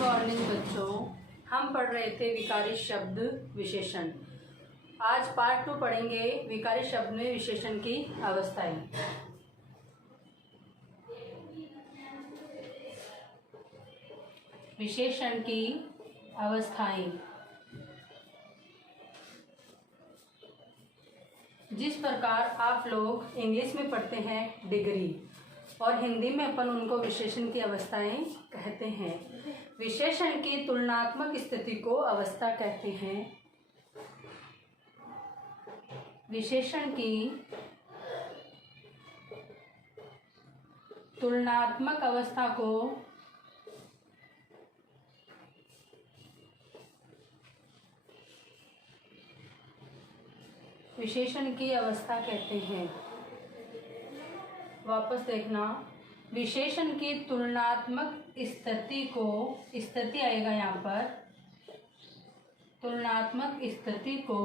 Morning बच्चों, हम पढ़ रहे थे विकारी शब्द विशेषण। आज पार्ट 2 पढ़ेंगे विकारी शब्द में विशेषण की अवस्थाएं। विशेषण की अवस्थाएं। जिस प्रकार आप लोग इंग्लिश में पढ़ते हैं डिग्री, और हिंदी में अपन उनको विशेषण की अवस्थाएं कहते हैं। विशेषण की तुलनात्मक स्थिति को अवस्था कहते हैं। विशेषण की तुलनात्मक अवस्था को विशेषण की अवस्था कहते हैं। वापस देखना, विशेषण की तुलनात्मक स्थिति को, स्थिति आएगा यहाँ पर, तुलनात्मक स्थिति को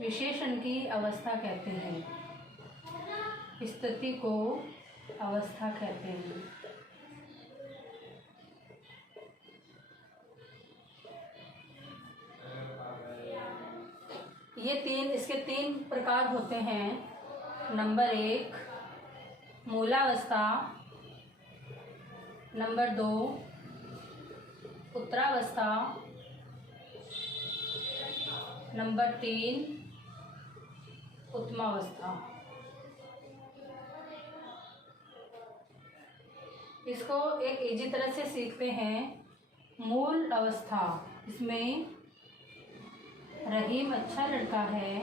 विशेषण की अवस्था कहते हैं। स्थिति को अवस्था कहते हैं। इसके तीन प्रकार होते हैं। नंबर 1 मूलावस्था, नंबर 2 उत्तरावस्था, नंबर 3 उत्तमावस्था। इसको एक इजी तरह से सीखते हैं। मूल अवस्था, इसमें रहीम अच्छा लड़का है,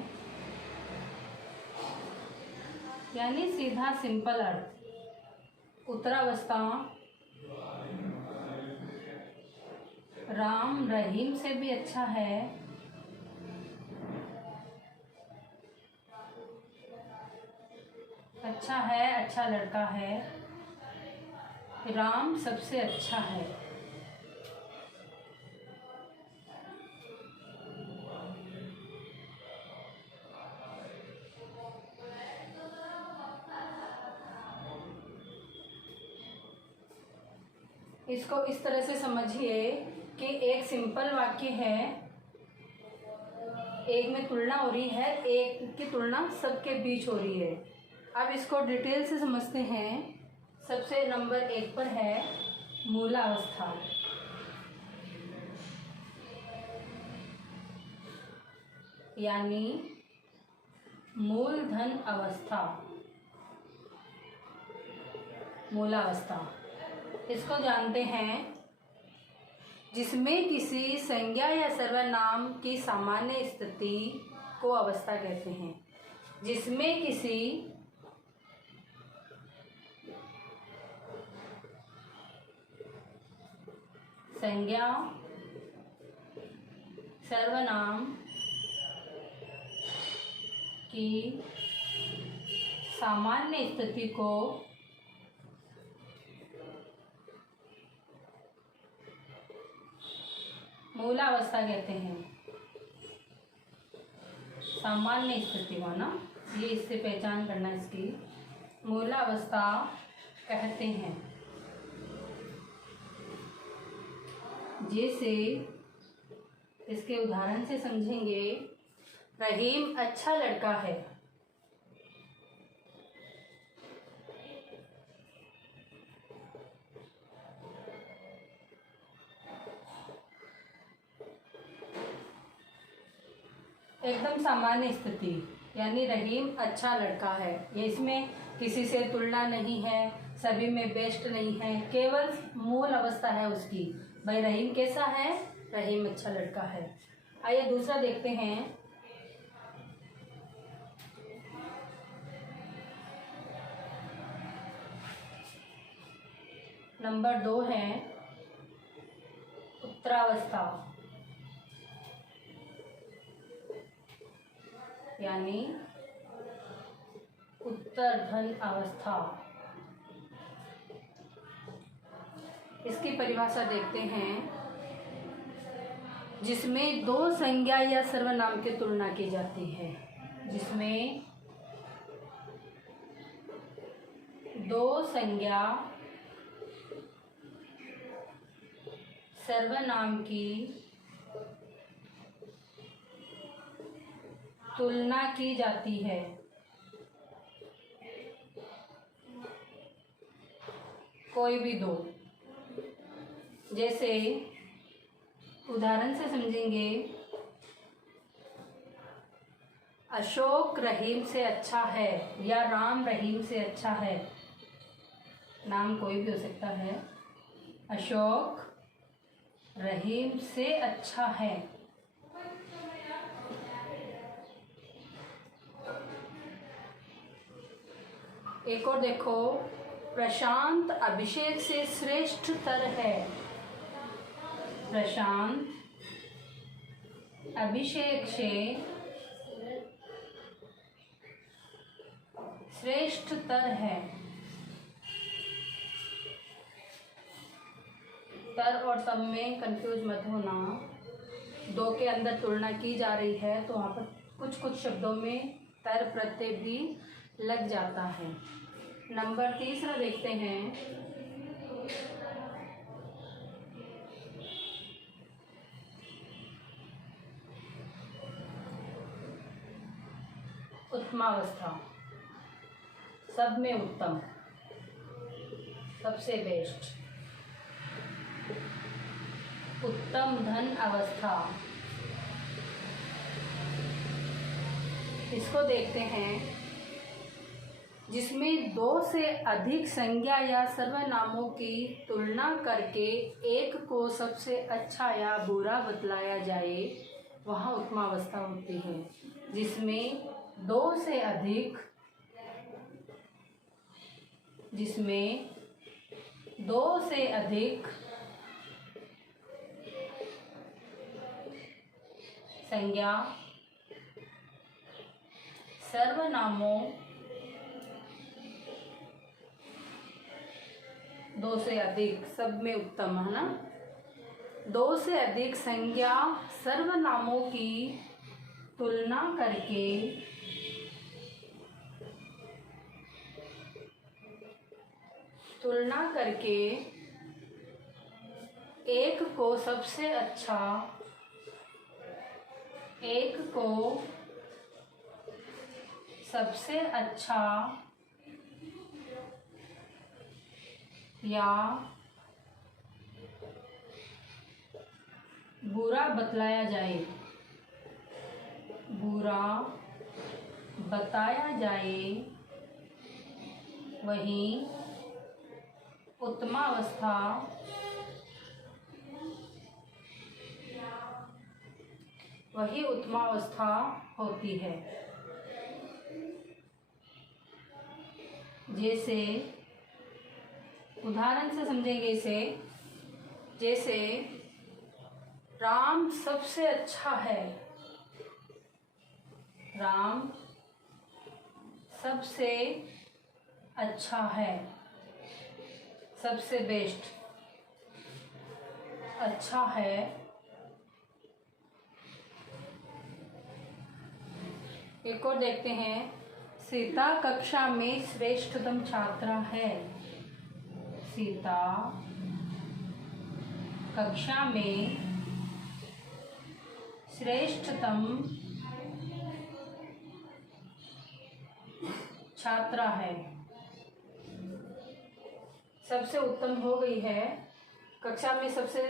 यानी सीधा सिंपल अर्थ। उत्तरावस्था, राम रहीम से भी अच्छा है, अच्छा है, अच्छा लड़का है, राम सबसे अच्छा है। इसको इस तरह से समझिए कि एक सिंपल वाक्य है, एक में तुलना हो रही है, एक की तुलना सबके बीच हो रही है। अब इसको डिटेल से समझते हैं। सबसे नंबर 1 पर है मूलावस्था। यानी मूलधन अवस्था, मूलावस्था। इसको जानते हैं जिसमें किसी संज्ञा या सर्वनाम की सामान्य स्थिति को अवस्था कहते हैं। जिसमें किसी संज्ञा, सर्वनाम की सामान्य स्थिति को मूलावस्था कहते हैं। सामान्य स्थिति माना, ये इससे पहचान करना, इसकी मूलावस्था कहते हैं। जैसे इसके उदाहरण से समझेंगे। रहीम अच्छा लड़का है, एकदम सामान्य स्थिति, यानी रहीम अच्छा लड़का है। ये इसमें किसी से तुलना नहीं है, सभी में बेस्ट नहीं है, केवल मूल अवस्था है उसकी। भाई रहीम कैसा है? रहीम अच्छा लड़का है। आइए दूसरा देखते हैं। नंबर 2 है उत्तरावस्था, यानी उत्तरधन अवस्था। इसकी परिभाषा देखते हैं। जिसमें दो संज्ञा या सर्वनाम की तुलना की जाती है, जिसमें दो संज्ञा सर्वनाम की तुलना की जाती है। कोई भी दो, जैसे उदाहरण से समझेंगे, अशोक रहीम से अच्छा है या राम रहीम से अच्छा है। नाम कोई भी हो सकता है। अशोक रहीम से अच्छा है। एक और देखो, प्रशांत अभिषेक से श्रेष्ठतर है। प्रशांत अभिषेक से श्रेष्ठतर है। तर और तब में कंफ्यूज मत होना। दो के अंदर तुलना की जा रही है तो वहाँ पर कुछ कुछ शब्दों में तर प्रत्यय भी लग जाता है। नंबर तीसरा देखते हैं। उत्तमावस्था, सब में उत्तम, सबसे बेस्ट। उत्तम धन अवस्था, इसको देखते हैं। जिसमें दो से अधिक संज्ञा या सर्वनामों की तुलना करके एक को सबसे अच्छा या बुरा बतलाया जाए, वहाँ उत्तमावस्था होती है। जिसमें दो से अधिक संज्ञा सर्वनामों, दो से अधिक, सब में उत्तम है ना। दो से अधिक संज्ञा सर्वनामों की तुलना करके एक को सबसे अच्छा या बुरा बतलाया जाए, वही उत्तमावस्था होती है। जैसे उदाहरण से समझेंगे इसे। जैसे राम सबसे अच्छा है। राम सबसे अच्छा है, सबसे बेस्ट, अच्छा है। एक और देखते हैं। सीता कक्षा में श्रेष्ठतम छात्रा है। सीता कक्षा में श्रेष्ठतम छात्रा है। सबसे उत्तम हो गई है। कक्षा में सबसे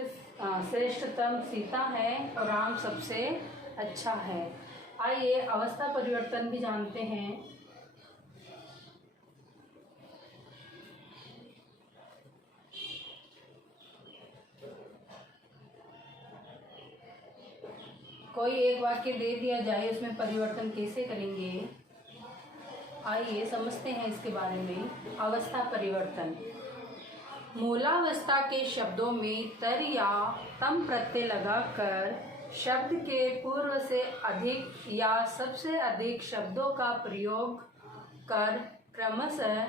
श्रेष्ठतम सीता है और राम सबसे अच्छा है। आइए अवस्था परिवर्तन भी जानते हैं। कोई एक वाक्य दे दिया जाए, उसमें परिवर्तन कैसे करेंगे, आइए समझते हैं इसके बारे में। अवस्था परिवर्तन। मूलावस्था के शब्दों में तर या तम प्रत्यय लगाकर शब्द के पूर्व से अधिक या सबसे अधिक शब्दों का प्रयोग कर क्रमशः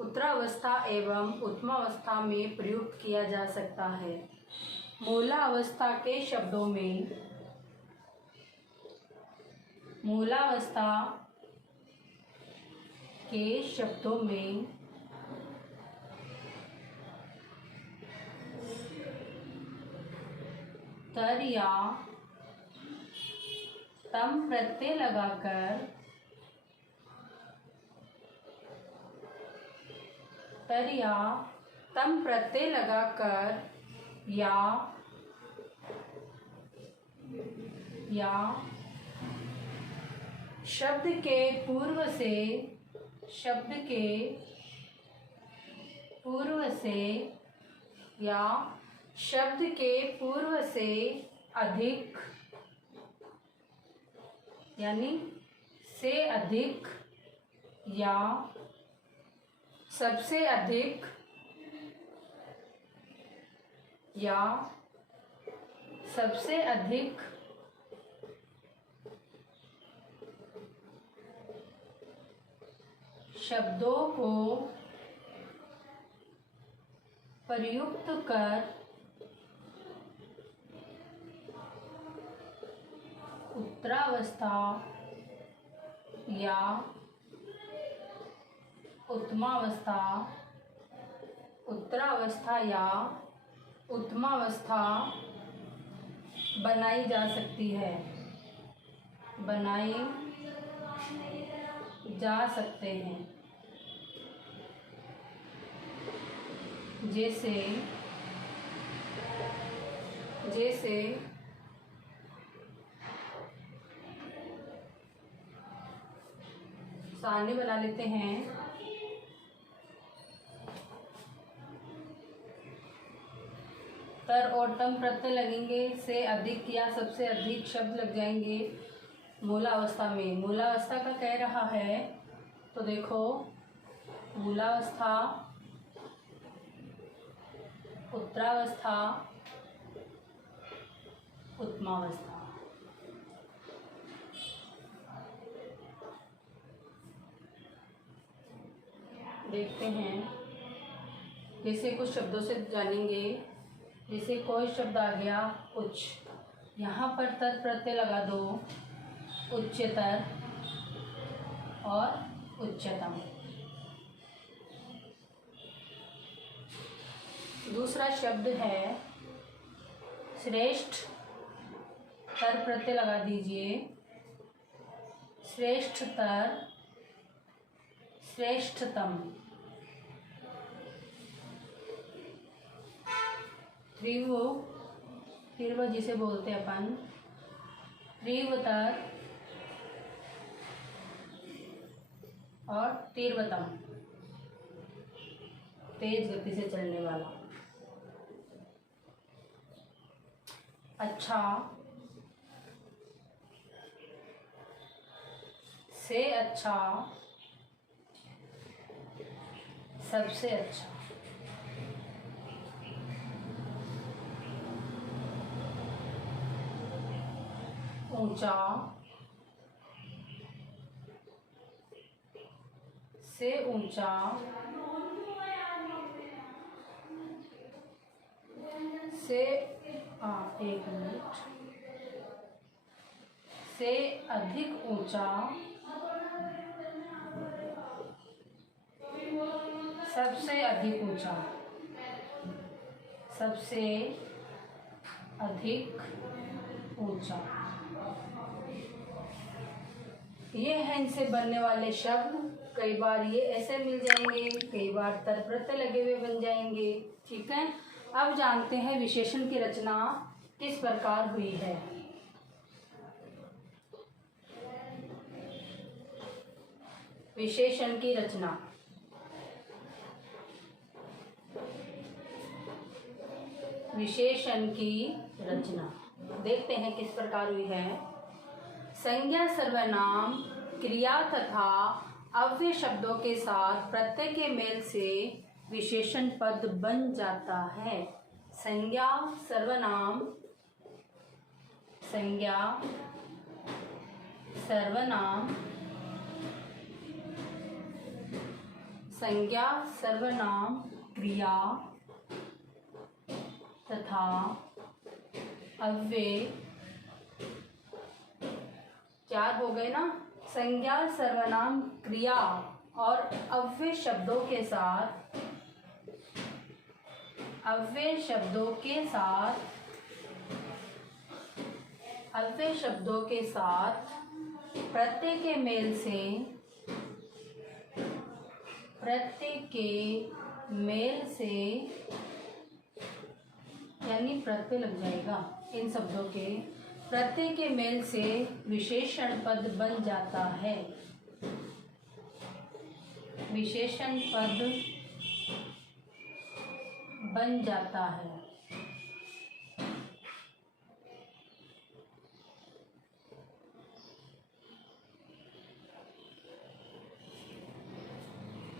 उत्तरावस्था एवं उत्तमावस्था में प्रयुक्त किया जा सकता है। मूलावस्था के शब्दों में तर या तम प्रत्यय लगाकर तर या तम प्रत्यय लगाकर या शब्द के पूर्व से या शब्द के पूर्व से अधिक यानी से अधिक या सबसे अधिक या सबसे अधिक शब्दों को प्रयुक्त कर उत्तरावस्था या उत्तमावस्था बनाई जा सकती है, बनाई जा सकते हैं। जैसे सारणी बना लेते हैं। तर और तम प्रत्यय लगेंगे, से अधिक या सबसे अधिक शब्द लग जाएंगे मूलावस्था में। मूलावस्था का कह रहा है तो देखो, मूलावस्था, उत्तरावस्था, उत्तमावस्था। देखते हैं, जैसे कुछ शब्दों से जानेंगे। जैसे कोई शब्द आ गया उच्च, यहाँ पर तर प्रत्यय लगा दो, उच्चतर और उच्चतम। दूसरा शब्द है श्रेष्ठ, तर प्रत्यय लगा दीजिए, श्रेष्ठतर, श्रेष्ठतम। तीव्र जिसे बोलते अपन, तीव्रतर और तीव्रतम, तेज गति से चलने वाला। अच्छा, से अच्छा, सबसे अच्छा। ऊंचा, से ऊंचा, से एक मिनट, से अधिक ऊंचा, सबसे अधिक ऊंचा, सबसे अधिक ऊंचा। ये हैं इनसे बनने वाले शब्द। कई बार ये ऐसे मिल जाएंगे, कई बार तर प्रत्यय लगे हुए बन जाएंगे। ठीक है, अब जानते हैं विशेषण की रचना किस प्रकार हुई है। विशेषण की रचना, विशेषण की रचना देखते हैं किस प्रकार हुई है। संज्ञा सर्वनाम क्रिया तथा अव्यय शब्दों के साथ प्रत्यय के मेल से विशेषण पद बन जाता है। संज्ञा सर्वनाम, संज्ञा सर्वनाम, संज्ञा सर्वनाम क्रिया तथा अव्यय, चार हो गए ना। संज्ञा सर्वनाम क्रिया और अव्यय शब्दों के साथ, अव्यय शब्दों के साथ अव्यय शब्दों के साथ प्रत्यय के मेल से यानी प्रत्यय लग जाएगा। इन शब्दों के प्रत्यय के मेल से विशेषण पद बन जाता है। विशेषण पद बन जाता है।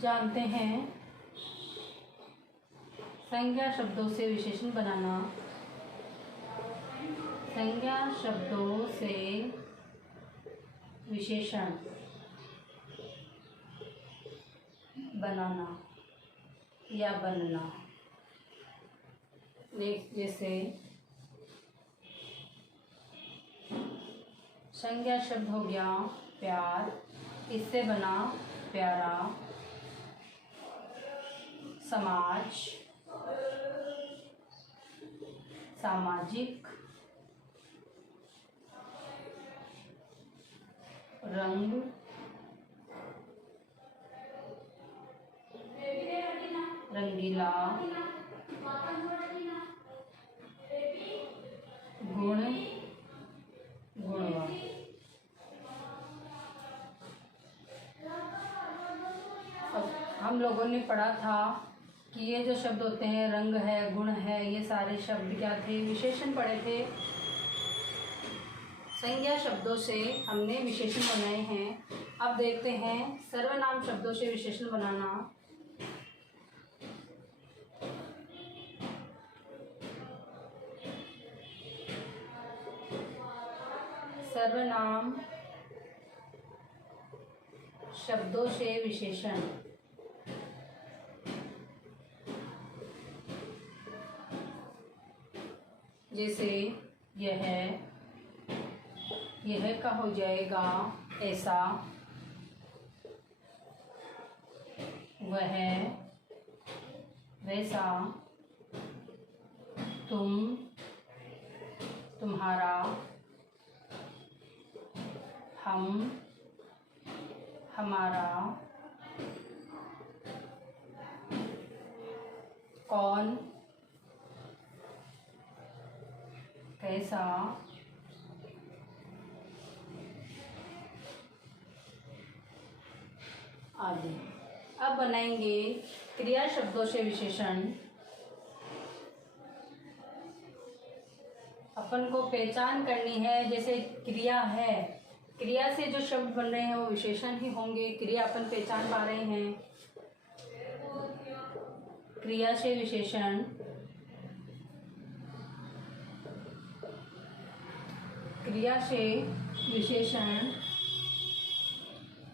जानते हैं संज्ञा शब्दों से विशेषण बनाना। संज्ञा शब्दों से विशेषण बनाना या बनना। जैसे संज्ञा शब्द हो गया प्यार, इससे बना प्यारा। समाज, सामाजिक। रंग, रंगीला। गुण, गुणवान। अब हम लोगों ने पढ़ा था कि ये जो शब्द होते हैं, रंग है, गुण है, ये सारे शब्द क्या थे? विशेषण पढ़े थे। संज्ञा शब्दों से हमने विशेषण बनाए हैं। अब देखते हैं सर्वनाम शब्दों से विशेषण बनाना। सर्वनाम शब्दों से विशेषण। जैसे यह का हो जाएगा ऐसा, वह, वैसा, तुम, तुम्हारा, हम, हमारा, कौन, कैसा, आदि। अब बनाएंगे क्रिया शब्दों से विशेषण। अपन को पहचान करनी है। जैसे क्रिया है, क्रिया से जो शब्द बन रहे हैं वो विशेषण ही होंगे। क्रिया अपन पहचान पा रहे हैं। क्रिया से विशेषण। क्रिया से विशेषण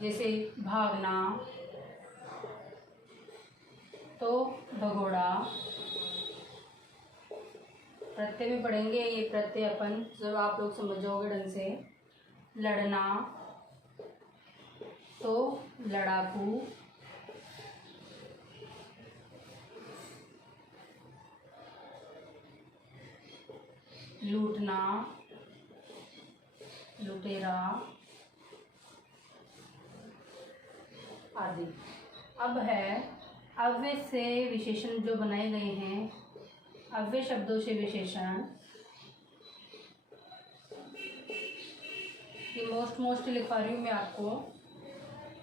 जैसे भागना, तो भगोड़ा। प्रत्यय भी पढ़ेंगे। ये प्रत्यय अपन जब आप लोग समझ जाओगे ढंग से। लड़ना, तो लड़ाकू। लूटना, लुटेरा आदि। अब है अव्यय से विशेषण जो बनाए गए हैं। अव्यय शब्दों से विशेषण। ये मोस्ट लिखवा रही हूँ मैं आपको।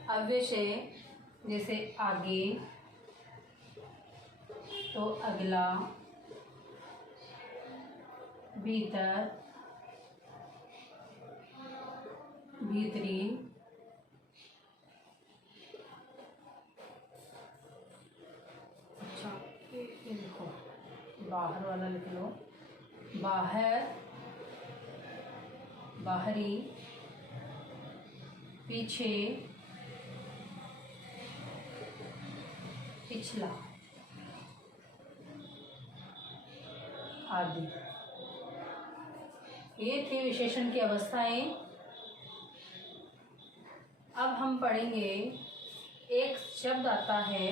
अव्यय से जैसे आगे, तो अगला। भीतर, भीतरी। अच्छा, ये लिखो, बाहर वाला लिख लो। बाहर, बाहरी। पीछे, पिछला आदि। ये थी विशेषण की अवस्थाएं। अब हम पढ़ेंगे एक शब्द आता है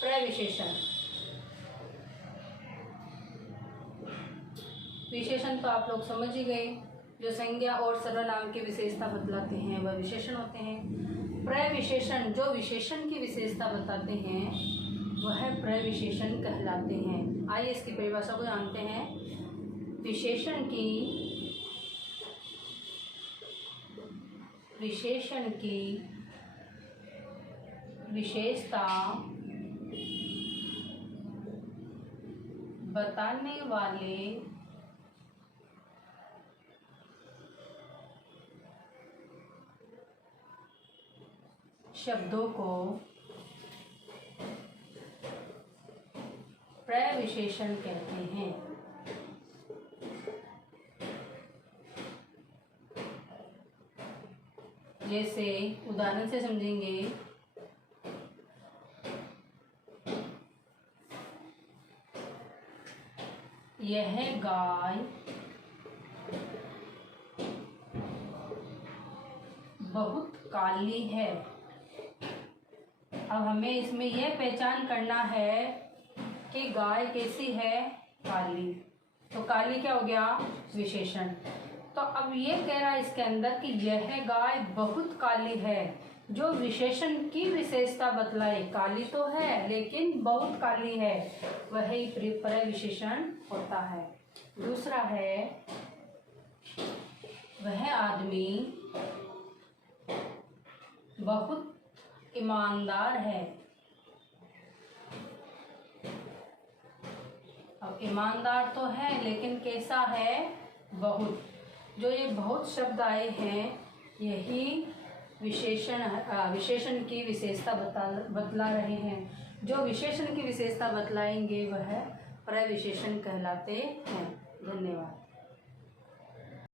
प्रविशेषण। विशेषण तो आप लोग समझ ही गए। जो संज्ञा और सर्वनाम की विशेषता बतलाते हैं वह विशेषण होते हैं। प्रविशेषण जो विशेषण की विशेषता बताते हैं वह प्रविशेषण कहलाते हैं। आइए इसकी परिभाषा को जानते हैं। विशेषण की विशेषता बताने वाले शब्दों को प्रविशेषण कहते हैं। जैसे उदाहरण से समझेंगे, यह गाय बहुत काली है। अब हमें इसमें यह पहचान करना है कि गाय कैसी है, काली। तो काली क्या हो गया, विशेषण। तो अब ये कह रहा है इसके अंदर कि यह गाय बहुत काली है, जो विशेषण की विशेषता बतलाए। काली तो है लेकिन बहुत काली है, वही प्रविशेषण होता है। दूसरा है, वह आदमी बहुत ईमानदार है। अब ईमानदार तो है लेकिन कैसा है, बहुत। जो ये बहुत शब्द आए हैं यही विशेषण की विशेषता बतला रहे हैं। जो विशेषण की विशेषता बतलाएंगे वह प्रविशेषण कहलाते हैं। धन्यवाद।